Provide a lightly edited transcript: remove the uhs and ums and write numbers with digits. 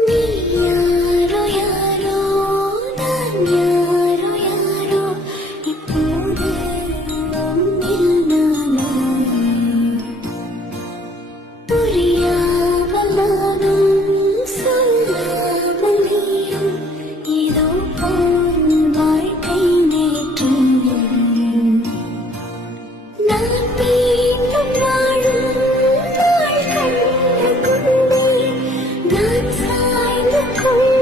நீ யாரோ யாரோ நான் யாரோ யாரோ இப்போது உன்னில் நானா புரியாமல் நானும் சொல்லாமல் நீயும் ஏதோ போல் வாழ்க்கை நேற்று நான் மீண்டும் வாழும் நாள் கண்டு கொண்டே நான் சாய்ந்து கொண்டே